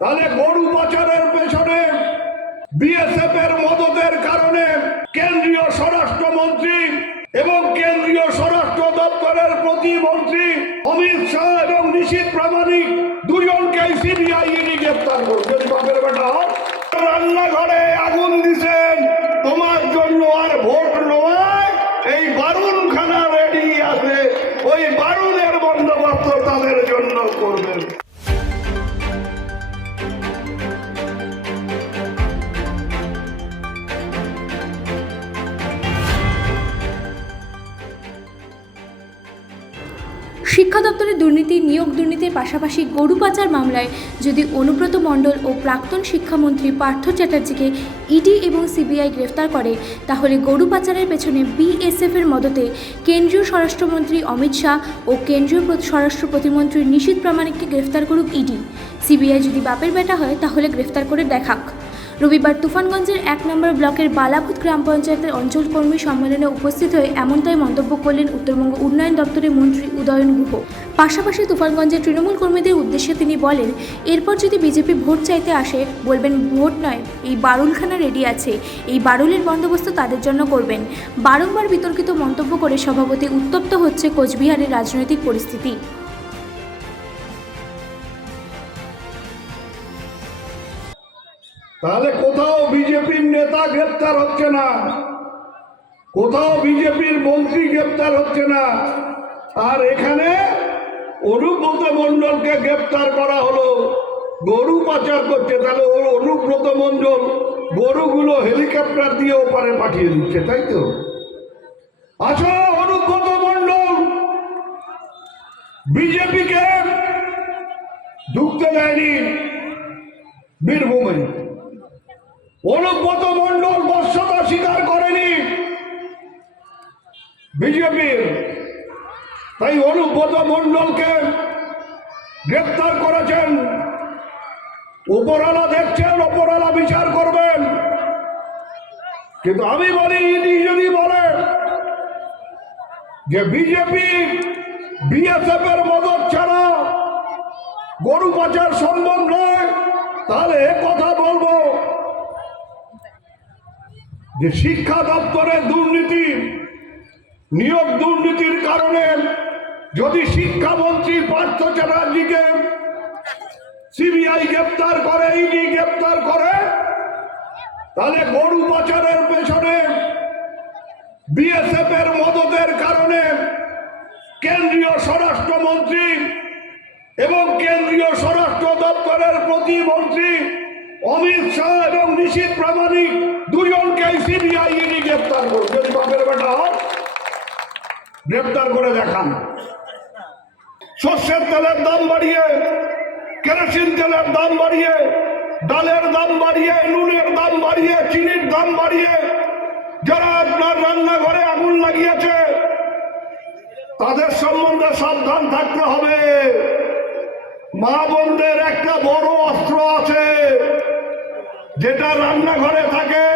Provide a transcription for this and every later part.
তাহলে গরু পাচারের পেছনে বিএসএফ এর মদতের কারণে কেন্দ্রীয় স্বরাষ্ট্রমন্ত্রী এবং কেন্দ্রীয় স্বরাষ্ট্র দপ্তরের প্রতিমন্ত্রী অমিত শাহ এবং নিশীথ প্রামাণিক দুজনকেই সিবিআই ইডি গ্রেফতার করবে। বাপের বেটা রান্নাঘরে আগুন দিছেন তোমার জন্য আর ভোট নয়, এই বারুণখানা রেডি আছে, ওই বারুণের বন্দোবস্ত তাদের জন্য করবেন। শিক্ষা দপ্তরের দুর্নীতি, নিয়োগ দুর্নীতির পাশাপাশি গরু পাচার মামলায় যদি অনুব্রত মণ্ডল ও প্রাক্তন শিক্ষামন্ত্রী পার্থ চ্যাটার্জিকে ইডি এবং সিবিআই গ্রেফতার করে, তাহলে গরু পাচারের পেছনে বিএসএফের মদতে কেন্দ্রীয় স্বরাষ্ট্রমন্ত্রী অমিত শাহ ও কেন্দ্রীয় স্বরাষ্ট্র প্রতিমন্ত্রী নিশীথ প্রামাণিককে গ্রেফতার করুক ইডি। সিবিআই যদি বাপের বেটা হয় তাহলে গ্রেফতার করে দেখাক। রবিবার তুফানগঞ্জের 1 নম্বর ব্লকের বালাভূত গ্রাম পঞ্চায়েতের অঞ্চল কর্মী সম্মেলনে উপস্থিত হয়ে এমনটাই মন্তব্য করলেন উত্তরবঙ্গ উন্নয়ন দপ্তরের মন্ত্রী উদয়ন গুহ। পাশাপাশি তুফানগঞ্জের তৃণমূল কর্মীদের উদ্দেশ্যে তিনি বলেন, এরপর যদি বিজেপি ভোট চাইতে আসে বলবেন ভোট নয়, এই বারুলখানা রেডি আছে, এই বারুলের বন্দোবস্ত তাদের জন্য করবেন। বারংবার বিতর্কিত মন্তব্য করে সভাপতি উত্তপ্ত হচ্ছে কোচবিহারের রাজনৈতিক পরিস্থিতি। তাহলে কোথাও বিজেপির নেতা গ্রেপ্তার হচ্ছে না, কোথাও বিজেপির মন্ত্রী গ্রেপ্তার হচ্ছে না, আর এখানে অনুব্রত মণ্ডলকে গ্রেপ্তার করা হলো, গরু পাচার করছে। তাহলে অনুব্রত মণ্ডল গরুগুলো হেলিকপ্টার দিয়ে ওপারে পাঠিয়ে দিচ্ছে, তাই তো? আচ্ছা, অনুব্রত মণ্ডল বিজেপিকে ঢুকতে দেয়নি বীরভূমে, অনুব্রত মণ্ডল বর্ষতা স্বীকার করেনি বিজেপির, তাই অনুব্রত মণ্ডলকে গ্রেপ্তার করেছেন। উপরওয়ালা দেখছেন, উপরওয়ালা বিচার করবেন। কিন্তু আমি বলি, ইডি যদি বলে যে বিজেপি বিএসএফ এর মদত ছাড়া গরু পাচার সম্ভব নয়, তাহলে কথা বলবো যে শিক্ষা দপ্তরের দুর্নীতি, নিয়োগ দুর্নীতির কারণে যদি শিক্ষামন্ত্রী পার্থ চ্যাটার্জিকে সিবিআই গ্রেপ্তার করে, ইডি গ্রেপ্তার করে, তাহলে গরু পাচারের পেছনে বিএসএফ এর মদতের কারণে কেন্দ্রীয় স্বরাষ্ট্রমন্ত্রী এবং কেন্দ্রীয় স্বরাষ্ট্র দপ্তরের প্রতিমন্ত্রী অমিত শাহ এবং নিশীথ প্রামাণিক দুজনকেই সিবিআই ইডি গ্রেপ্তার করবে। বাপের বেটা গ্রেপ্তার করে দেখান। সর্ষের তেলের দাম বাড়িয়ে, কেরোসিন তেলের দাম বাড়িয়ে, ডালের দাম বাড়িয়ে, নুনের দাম বাড়িয়ে, চিনির দাম বাড়িয়ে যারা আপনার রান্নাঘরে আগুন লাগিয়েছে তাদের সম্বন্ধে সাবধান থাকতে হবে। মা বোনদের একটা বড় অস্ত্র আছে, যেটা রান্নাঘরে থাকে,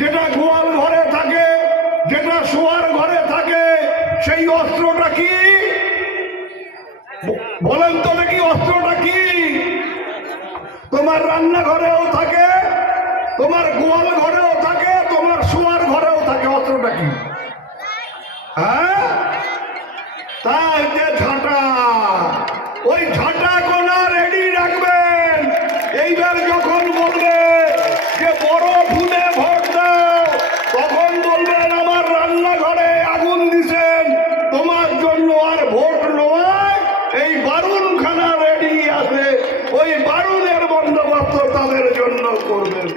যেটা গোয়াল ঘরে থাকে, যেটা শোয়ার ঘরে থাকে। সেই অস্ত্রটা কি বলেন তো দেখি? অস্ত্রটা কি? তোমার রান্নাঘরেও থাকে, তোমার গোয়াল ঘরেও থাকে, তোমার শোয়ার ঘরেও থাকে। অস্ত্রটা কি? হ্যাঁ, তাই যে ঝাঁটা, ওই ঝাঁটা কোনা রেডি রাখবেন। এইবার যখন বলবে যে বড় ভুলে ভোট দাও, তখন বলবেন আমার রান্নাঘরে আগুন দিছেন তোমার জন্য আর ভোট নয়, এই বারুণখানা রেডি আছে, ওই বারুণের বন্দোবস্ত তাদের জন্য করবেন।